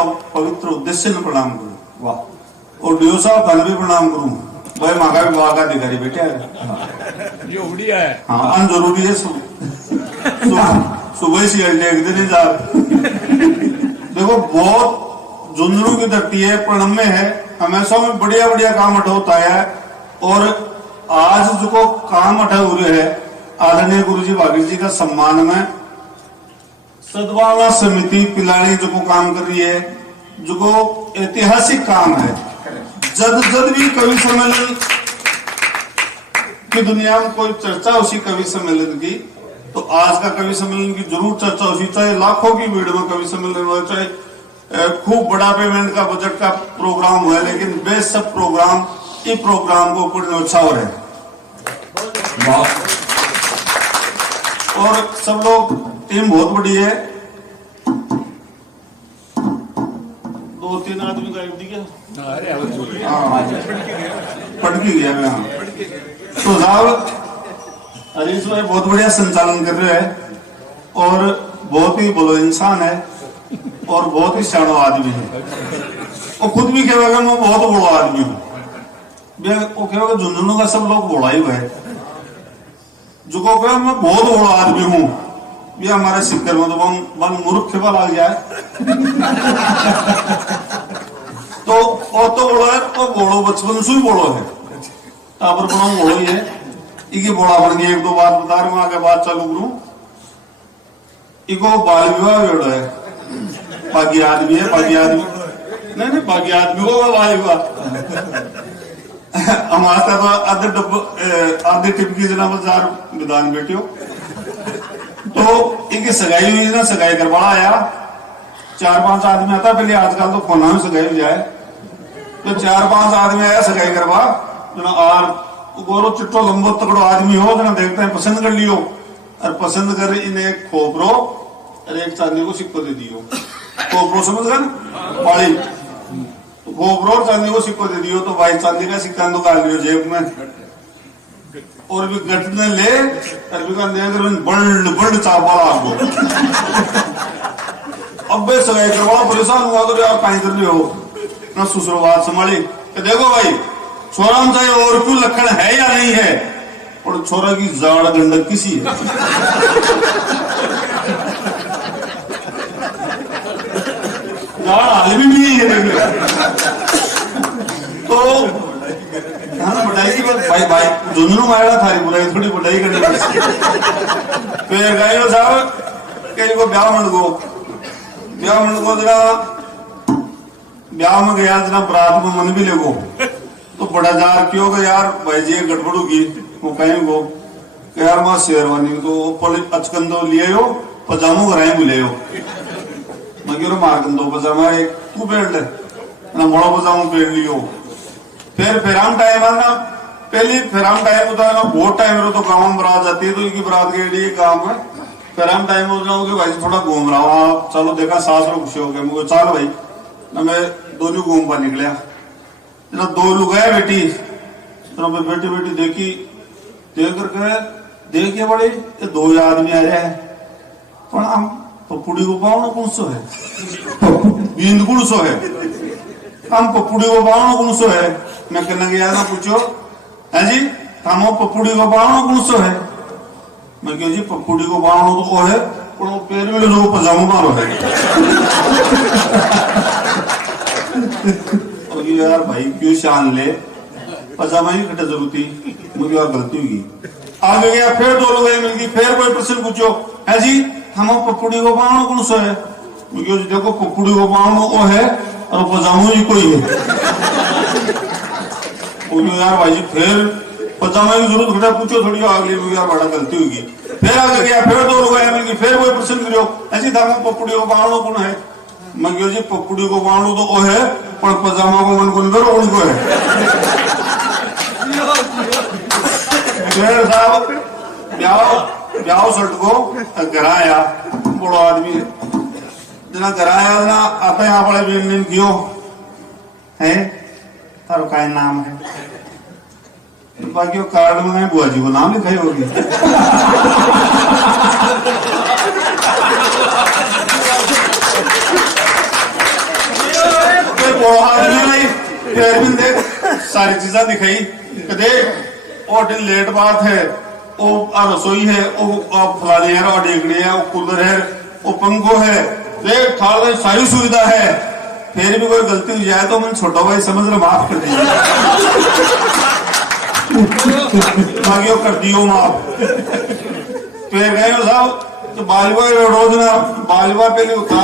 जाओ पवित्र उद्देश्य ने प्रणाम करूं। वाह। और डीओ साहब कल भी प्रणाम करूं भाई, मांगा विभाग का अधिकारी बेटे है, ये उड़िया है। हाँ अन जरूरी है। सुबह से एक दिन जा देखो, बहुत झुंझुनू की धरती है, प्रणम्य है, हमेशा में बढ़िया बढ़िया काम अट होता है। और आज जो काम अटा हुए है आदरणीय गुरु जी भागीर जी का सम्मान में सद्भावना समिति पिलानी जो काम कर रही है, जो ऐतिहासिक काम है। जद जद भी कवि सम्मेलन की दुनिया में कोई चर्चा उसी कवि सम्मेलन की, तो आज का कवि सम्मेलन की जरूर चर्चा उसी, चाहे लाखों की भीड़ में कवि सम्मेलन हो, चाहे खूब बड़ा पेमेंट का बजट का प्रोग्राम हुआ, लेकिन बेस्ट सब प्रोग्राम इस प्रोग्राम को पूर्ण उत्साह है। और सब लोग टीम बहुत बड़ी है। 2-3 आदमी गायब दिख गया, पटकी गया मैं। हाँ तो साहब हरीश भाई बहुत बढ़िया संचालन कर रहे हैं और बहुत ही बोलो इंसान है और बहुत ही सियाणो आदमी है। वो खुद भी कहेगा मैं बहुत बड़ा आदमी हूँ, वो कहेगा झुंझुनू का सब लोग बोला ही है, जो को कहे मैं बहुत बड़ा आदमी हूँ, ये हमारे सिक्कर में तो बन मूर्ख खेपा लग जाए। तो और तो बोलो है, तो बोलो बचपन से ही बोलो है, टापर बना बोलो ही है। इकी बोला बन गई, 1-2 बात बता रहा हूँ, आगे बात चालू करूं। इको बाल विवाह जोड़ो है, बाकी आदमी है, बाकी आदमी नहीं बाकी आदमी को बाल विवाह हमारा तो आधे टिपकी जना बाजार विधान बेटियो। तो एक सगाई हुई ना, सगाई करवाना आया 4-5 आदमी आता, पहले आजकल तो फोना में सगाई हो जाए, तो 4-5 आदमी आया सगाई करवा जना। और गोरो चिट्टो लंबो तकड़ो आदमी हो जना, देखते हैं पसंद कर लियो, और पसंद कर इन्हें एक खोपरो और एक चांदी को सिक्को दे दियो। खोपरो समझ गए ना, पाली खोपरो और चांदी को सिक्को दे दियो, तो भाई चांदी का सिक्का निकाल लियो जेब में, और भी गटने ले और भी बल्ड चापा आपको। अब बे सगाई करवा परेशान हुआ तो यार कहीं कर रहे हो ना, ससुर बात संभाली कि देखो भाई छोरा में चाहे और क्यों लक्षण है या नहीं है, और छोरा की जाड़ गंडक किसी है। जाड़ हाल भी नहीं है। तो बढ़ाई की बात भाई भाई झुंझुनू मारा थारी बुराई थोड़ी बढ़ाई करनी पड़ती। फिर गायो साहब कहीं को ब्याह मंड को जरा ब्याह में गया जना, बरात में मन भी लेगो तो बड़ा जार क्यों गया यार भाई जी गड़बड़ होगी, वो कहीं को यार मां शेरवानी तो अचकन तो लिए हो, पजामो कराए मिले हो, मैं मारकंदो पजामा एक तू पहन ले ना, बड़ा पजामो पहन लियो। फिर हम टाइम है ना, पहले फिराम टाइम होता है ना, बहुत टाइम रो तो गाँव में बरात जाती है, तो इनकी बरात के लिए काम है। फिराम टाइम हो रहा हूँ भाई थोड़ा घूम रहा हूँ, चलो देखा सास लोग खुशी हो गए, मुझे चल भाई ना, मैं दोनों घूम पा निकलिया जना। 2 लोग है बेटी, तो बेटी बेटी देखी, देख करके देखिए बड़े ये 2 आदमी आ रहे हैं, पर हम पप्पुड़ी को पाओ ना कौन सो है, बींद कौन सो है, हम पप्पुड़ी को पाओ ना कौन सो है। मैं कहना गया ना पूछो है जी हम पप्पुड़ी को पाओ कौन सो है, मैं क्यों जी पप्पुड़ी को पाओ तो वो है, पर वो पैर में लोग पजामा मारो है। और यार भाई क्यों शान ले, पजामा ही कटा जरूरत थी, मुझे यार गलती होगी। आगे गया फिर 2 लोग मिलगी, फिर कोई प्रश्न पूछो है जी हम पप्पुड़ी को पाओ कौन सो है, मैं क्यों जी देखो पप्पुड़ी को पाओ वो है और पजामो ही कोई है। यार भाई जी फिर पजामा की जरूरत घटा पूछो थोड़ी, अगली यार बड़ा गलती होगी। फिर आगे गया फिर 2 लोग आए मिलगी, फिर कोई प्रश्न करो ऐसी था पप्पुड़ी को पाओ कौन है, मैं क्यों जी पप्पुड़ी को पाओ तो वो है, पर पजामा को मन कौन करो उनको है। फिर साहब ब्याह सट को घर आया, बड़ा आदमी जना घर आया ना, आता यहाँ बड़े बेन क्यों है तारो का नाम है, बाकी वो कार्ड में बुआ जी को नाम लिखाई होगी। आदमी नहीं फिर भी देख सारी चीजें दिखाई देख और लेट बात है वो रसोई है वो फलाने है और डेगड़ी है वो कूलर है वो पंखो है देख खाने सारी सुविधा है फिर भी कोई गलती हो जाए तो मैं छोटा भाई समझ रहा माफ कर दीजिए बाकी कर दियो माफ फिर गए साहब तो बालिबा रोज ना बालिबा पहले होता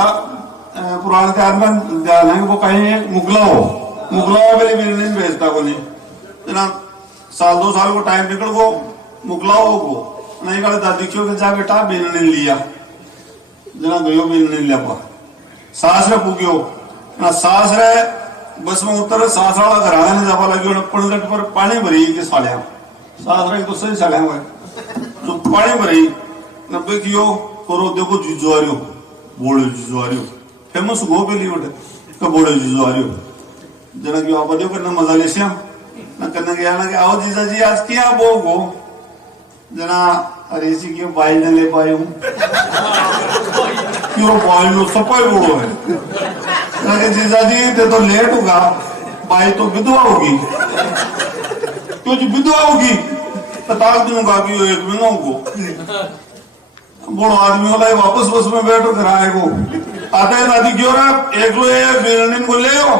पुराने त्याग में जाना है वो कहीं मुगला पहले भी नहीं भेजता को नहीं जना साल 2 साल को टाइम निकल गो मुगलाओ को नहीं कहा दादी क्यों जा बेटा बिन नहीं लिया जना गयो बिन नहीं लिया पा सास रे पूग्यो ना सास रे बस में उतर सास वाला घर आने जावा लगी पणगट पर पानी भरी के सालिया सास रे तो सही सालिया हुए जो पानी भरी नब्बे कियो करो देखो जीजो आ रही हो बोले जीजो आ रही हो फेमस गो पे ली उठे का बोले जीजो आ रही हो जना की आप देखो करना मजा ले श्याम ना करना गया ना कि आओ जीजा जी आज क्या वो गो जना अरे इसी की बाइल ने ले पाए हूँ क्यों बाइल लो सपाई बोलो है ना जीजा जी ते तो लेट होगा बाइल तो विधवा होगी क्यों जी विधवा होगी ताक दूंगा कि एक महीनों को बड़ो आदमी वाला वापस बस में बैठो घर आए को आते है दादी क्यों रहा एक लो बेरनीन को ले आओ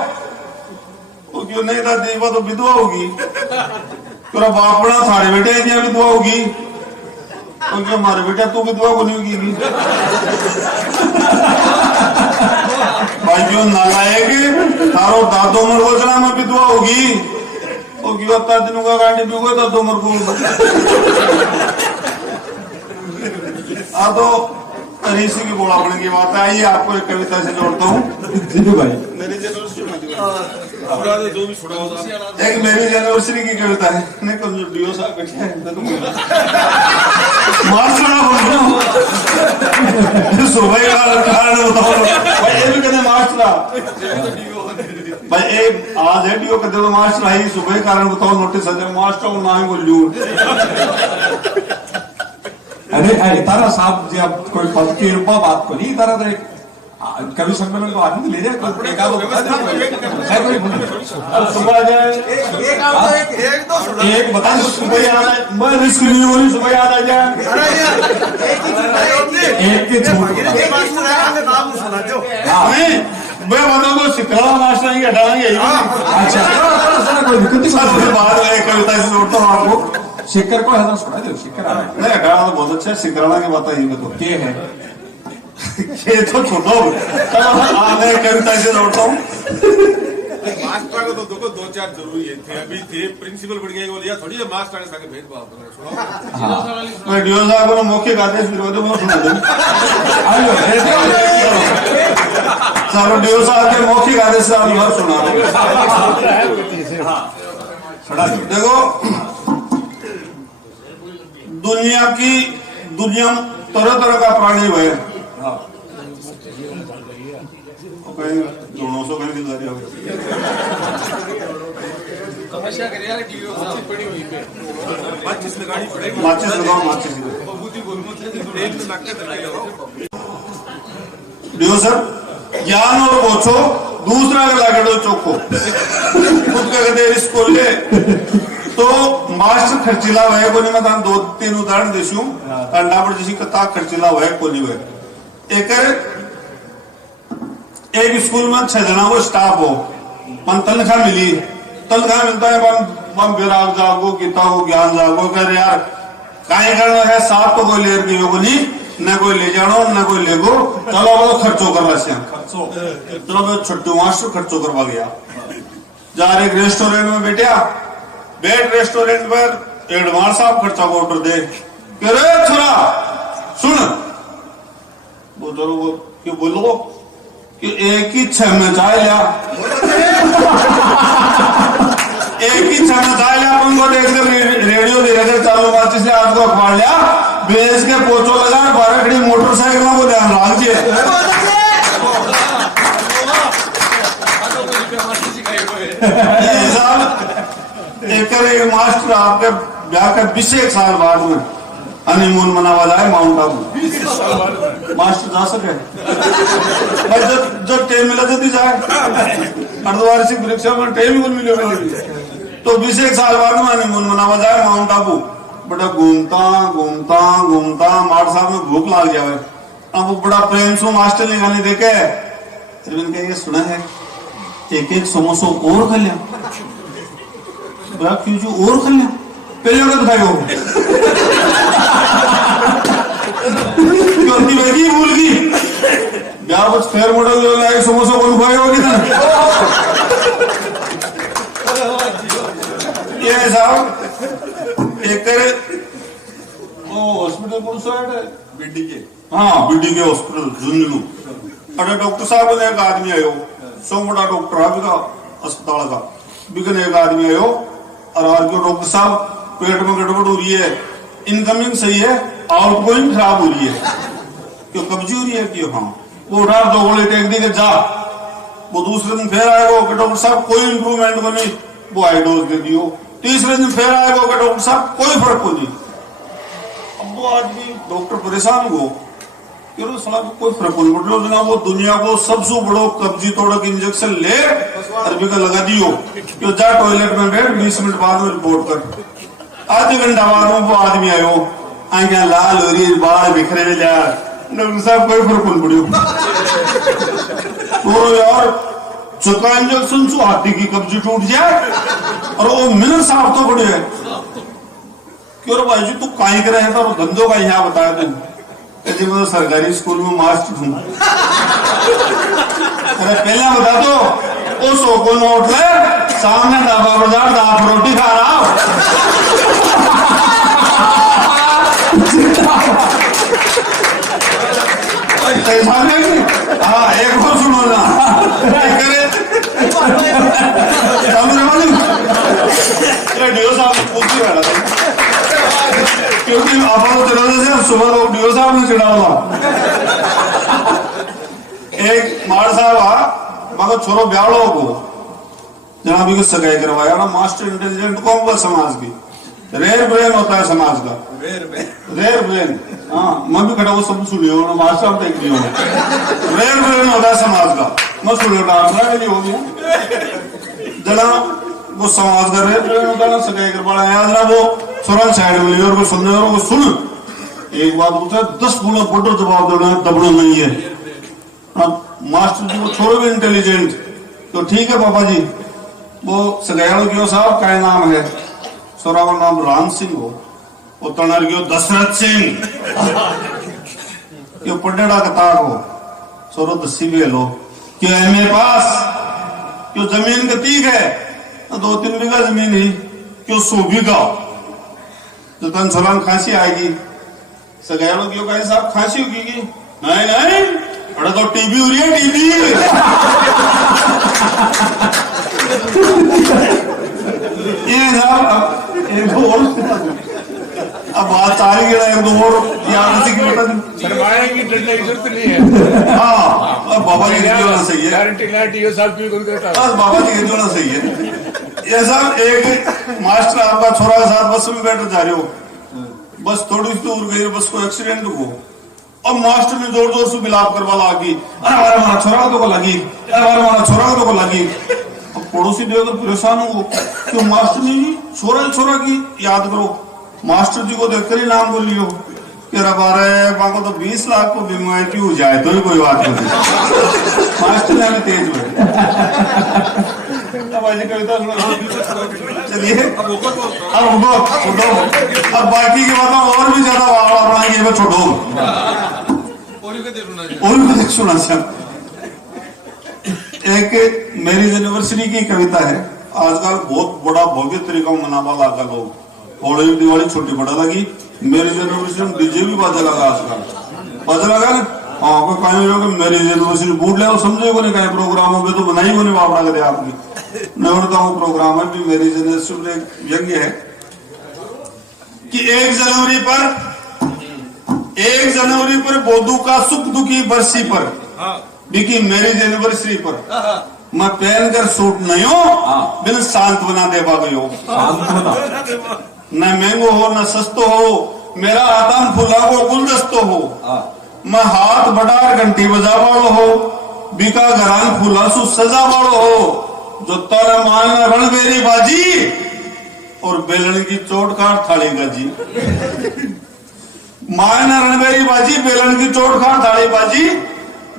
वो क्यों नहीं दादी वो तो विधवा होगी तेरा बापड़ा सारे बेटे क्या विधवा होगी तो क्यों हमारे बेटा तू विधवा को नहीं होगी भाई क्यों नालायक तारो दादो मर को चला मैं विधवा होगी वो क्यों आता दिनों का गाड़ी भी हुआ दादो मर को तो ऋषि की बोलापने की बात है आइए आपको एक कविता से जोड़ता हूँ जी भाई मेरी एक मेरी एनिवर्सरी की कविता है नहीं कल जो डीओ साहब बैठे हैं मार्च सुबह का बताओ भाई ये भी कहते मार्च भाई एक आज है डीओ कहते तो मार्च रही सुबह कारण बताओ नोटिस है मार्च ना है बोलियो अरे तारा साहब जी आप कोई पद की रूपा बात को नहीं तारा तो एक कवि सम्मेलन को आदमी ले जाए सुबह जाए एक बता सुबह याद आए मैं रिस्क नहीं हो रही सुबह याद आ जाए एक के नहीं मैं बता दो शिकरा नाश्ता नहीं हटाएंगे अच्छा कोई दिक्कत नहीं बाद में कविता से जोड़ता हूँ आपको शिकर को हजर सुना दो शिकर नहीं अखाड़ा तो बहुत अच्छा है शिकराना की बात है तो क्या है ये तो छोटा आने कविता से जोड़ता हूँ मास्टर को तो देखो 2-4 जरूरी थे अभी थे प्रिंसिपल बढ़ गए बोलिया थोड़ी मास्टर ने साके भेदभाव करो मैं डीओ साहब को मौखिक आदेश विरोध में सुना दूं चलो डीओ साहब के मौखिक आदेश से आप सुना देखो दुनिया तरह तरह का प्राणी है कहीं दोनों सौ कहीं दिलदारी हो तपस्या करे यार डीओ साहब पड़ी हुई पे माचिस लगानी पड़ेगी माचिस लगाओ माचिस बबूती गोलमोती से एक में नाक तक लगाओ डीओ सर ज्ञान और बोछो दूसरा का लागे दो चौको खुद का कहते इसको ले तो मास्टर खर्चीला है को नहीं मैं 2-3 उदाहरण देशू अंडा पर जैसी कथा खर्चीला है को नहीं है एक स्कूल में 6 जना को स्टाफ हो मन तनख्वाह मिली तनख्वाह मिलता है मन विराग जागो गीता हो ज्ञान जागो कर यार कहीं करना है साथ तो कोई लेर की होगी नहीं न कोई ले जानो न कोई ले गो चलो वो खर्चो कर रहा चलो मैं छुट्टी मास्टर खर्चो करवा गया जा रहे रेस्टोरेंट में बैठ रेस्टोरेंट पर एडवांस आप खर्चा को ऑर्डर दे रे छोरा सुन वो चलो वो क्यों बोलो कि एक ही 6 में चाय लिया एक ही 6 में चाय लिया उनको देखकर रेडियो दे रहे चालू माचिस से आज को अखबार लिया बेच के पोचो लगा 12 खड़ी मोटरसाइकिलों को ध्यान रखिए एक मास्टर आपके ब्याह का 20 साल बाद में हनीमून मनावा जाए माउंट आबू। मास्टर जा सके भाई, जब टाइम मिला जल्दी जाए। अर्धवार्षिक परीक्षा में टाइम ही मिले तो 20 साल बाद में हनीमून मनावा जाए माउंट आबू। बड़ा घूमता घूमता घूमता मार साहब में भूख लाग जाए। अब वो बड़ा प्रेम से मास्टर ने गाली देखे अरविंद का ये सुना है एक एक समोसा और खा लिया, क्यों और खा लिया पहले और बताओ क्योंकि भूल गई ब्याह बस फेर मॉडल समोसा कौन खाए होगी ना। ये साहब एक हॉस्पिटल कौन सा है बीडी के, हाँ बीडी के हॉस्पिटल झुंझुनू। अरे डॉक्टर साहब ने एक आदमी आयो, सो बड़ा डॉक्टर है बिका अस्पताल का, बिकन एक आदमी आयो और डॉक्टर साहब पेट में गड़बड़ हो रही है, इनकमिंग सही है आउटगोइंग खराब हो रही है, क्यों कब्जी हो रही है क्यों। हाँ वो उठा 2 गोली टेक दी के जा। वो दूसरे दिन फिर आएगा कि डॉक्टर साहब कोई इंप्रूवमेंट को नहीं, वो हाई डोज दे दियो। तीसरे दिन फिर आएगा कि डॉक्टर साहब कोई फर्क को नहीं। अब वो आदमी डॉक्टर परेशान हो कोई फर्क नहीं पड़ रहा, वो दुनिया को सबसे बड़ो कब्जी तोड़क इंजेक्शन ले अरबी का लगा दियो कि जा टॉयलेट में बैठ 20 मिनट बाद में रिपोर्ट कर। आधे घंटा बाद में वो आदमी आयो आगे लाल हो रही बाल बिखरे जा, डॉक्टर साहब कोई फर्क नहीं पड़ो। तो यार चुका इंजेक्शन चु हाथी की कब्जी टूट जाए और वो मिनट साहब तो बड़े है क्यों भाई जी तू कहीं कर रहे था धंधों का यहाँ बताया तुम जी मैं तो सरकारी स्कूल में मास्टर हूँ। अरे पहले बता दो उस को नोट ले सामने ढाबा बाजार दाप रोटी खा रहा हो। हाँ एक और सुनो ना डीओ साहब पूछती रहा क्योंकि आप चला सुबह लोग डीओ साहब ने चिड़ा हुआ। एक मार साहब मगर छोरो ब्याड़ो को जनाबी को सगाई करवाया ना, मास्टर इंटेलिजेंट कौन होगा समाज की, रेयर ब्रेन होता है समाज का, रेयर ब्रेन। हाँ मैं भी खड़ा वो सब सुनियो ना मास्टर आप देख लियो, रेयर ब्रेन होता है समाज का। मैं सुनियो डांटना के लिए हो गया जना वो समाज का रेयर ब्रेन होता है, सगाई करवाना याद ना वो छोरा साइड में लियो और सुनने वालों को सुन एक बात पूछा 10 गुना बड़ा जवाब देना दबना नहीं है। मास्टर जी वो छोड़ो भी इंटेलिजेंट तो ठीक है पापा जी। वो सगाई क्यों साहब क्या नाम है, छोरा का नाम राम सिंह हो, वो तनर क्यों दशरथ सिंह, क्यों पढ़ेड़ा कतार हो, छोरो 10वीं फेल हो, क्यों एमए पास, क्यों जमीन का तीक है 2-3 बीघा जमीन ही, क्यों 100 बीघा जो तन छोरा खांसी आएगी। सगाई क्यों कहे साहब खांसी होगी, नहीं बड़ा तो टीबी हो रही है टीबी। ये साहब एक दो और अब बात आ रही है, एक दो और याद की सरमाया की जरूरत नहीं है। हाँ बाबा जी की सही है, बाबा जी की सही है। ये साहब एक मास्टर आपका छोरा के साथ बस में बैठ जा रहे हो, बस थोड़ी सी दूर गई, बस को एक्सीडेंट हो, अब मास्टर ने जोर जोर से बिलाप करवा लगी, अरे हमारा छोरा को लगी, अरे हमारा छोरा को लगी। अब पड़ोसी देखकर परेशान हो क्यों मास्टर ने छोरा की याद करो, मास्टर जी को देखकर ही नाम बोल लियो कि अरे को तो 20 लाख को बीमारी हो जाए तो ही कोई बात नहीं। मास्टर ने हमें तेज हुए कविता चलिए अब बाकी की बात और भी ज्यादा बनाएंगे छोड़ो और सुना सर। एक मेरी यूनिवर्सिटी की कविता है, आजकल बहुत बड़ा भव्य तरीका मनावा लगा लोग, होली दिवाली छोटी बड़ा लगी, मेरी यूनिवर्सिटी में डीजे भी बाजा लगा, आजकल बाजा लगा ना। हाँ कोई कहीं मेरी यूनिवर्सिटी बूट ले समझे को नहीं कहीं प्रोग्रामों में तो बनाई को नहीं वापड़ा करे आपकी मैं बोलता हूँ प्रोग्राम है भी मेरी यूनिवर्सिटी में एक यज्ञ है कि 1 जनवरी पर बोधू का सुख दुखी बरसी पर बिकी मेरी यूनिवर्सिटी पर मैं पहन कर सूट नहीं हो बिन सांत्वना देवा गयो, न महंगो हो न सस्तो हो मेरा हाथम फूला को गुलदस्तो हो, हाँ मैं हाथ बटार घंटी बजा वालो हो, बिका घरान फूला सु सजा वालो हो, जो तारा मालना रणबेरी बाजी और बेलन की चोट काट थाली गाजी। मायना रणबेरी बाजी, बेलन की चोट काट थाली बाजी,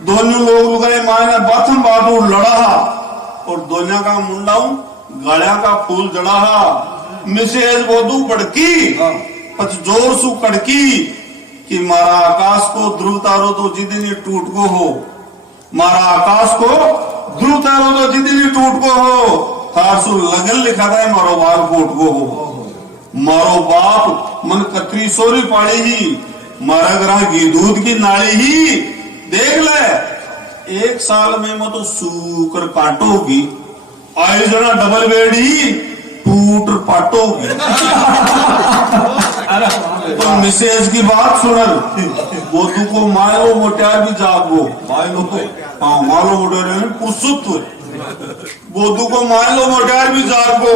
दोनों लोग गए मायना बाथम बाबू लड़ा और दोनों का मुंडाऊ गाड़िया का फूल जड़ा। मिसेज बोधू बड़की पच जोर सु कड़की कि मारा आकाश को ध्रुव तारो तो जितनी टूट को हो, मारा आकाश को ध्रुव तारो तो जितनी टूट को हो, थारसु लगन लिखा था मारो बाप फूट को हो। मारो बाप मन कतरी सोरी पाड़ी ही, मारा ग्रह घी दूध की नाली ही। देख ले 1 साल में मैं तो सूकर काटोगी, आई जना डबल बेड ही टूट पाटोगी। तो मिसेज की बात सुनल, बोधू को मालो मोटियार भी जागो, मालो को हाँ मालो मोटियार पुसुत्व, बोधू को मालो मोटियार भी जागो।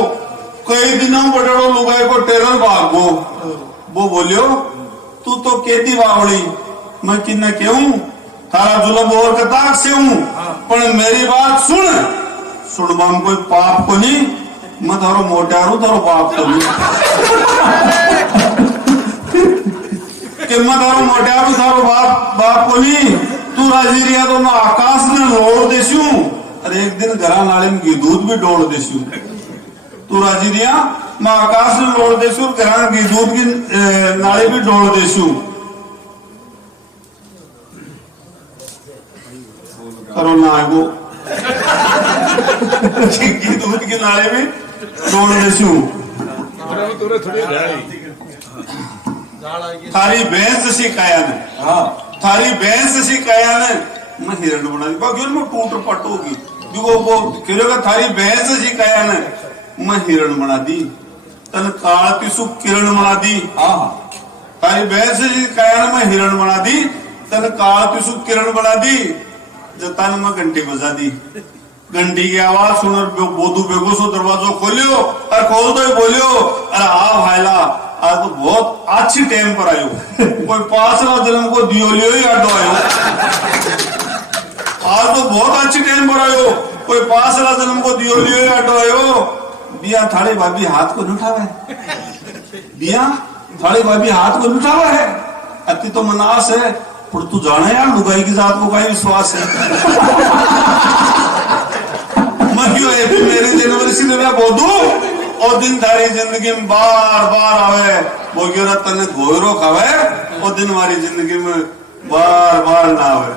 कई दिनों बड़ो लुगाई को टेरर भागो। वो बोलियो तू तो केती बावड़ी, मैं किन्ना क्यों थारा जुलम और कताक से हूं, पर मेरी बात सुन माम कोई पाप को नहीं, मैं थारो मोटियारू थारो बाप को नहीं कि मैं थारो मोटियारू थारो बाप को नहीं। तू राजी रिया तो मैं आकाश ने लोड़ देसी हूं, अरे एक दिन घरा नाले में घी दूध भी डोड़ देसी हूं। तू राजी रिया मैं आकाश ने लोड़ देसी हूं, घरा घी दूध की नाले भी डोड़ देसी हूं। करो ना आगो दूध की नाले में डोड़ देसी हूं। थारी भैंस सी काया ने, हाँ थारी भैंस सी काया ने मैं हिरण बना दी, बाकी मैं टूट पट होगी। वो कहोगा थारी भैंस सी काया ने मैं हिरण बना दी, तन काल सु किरण बना दी। थारी भैंस सी काया ने मैं हिरण बना दी, तन काल सु किरण बना दी, जतान में घंटी बजा दी। घंटी की आवाज सुनर बोधू बेगो सो दरवाजो खोलियो और खोल दो बोलियो, अरे आ भाईला आज तो बहुत अच्छी टाइम पर आयो, कोई 5वां जन्म को दियोलियो ही आडो आयो। आज तो बहुत अच्छी टाइम पर आयो, कोई 5वां जन्म को दियोलियो ही आडो आयो। बिया थाड़े भाभी हाथ को उठावे, बिया थाड़े भाभी हाथ को उठावा है, अति तो मनास है, पर तू जाने यार लुगाई की जात को का विश्वास है। मेरी जनवरी से बोधू और दिन थारी जिंदगी में बार बार आवे, वो तने घोरो खावे और दिन हमारी जिंदगी में बार बार ना आवे।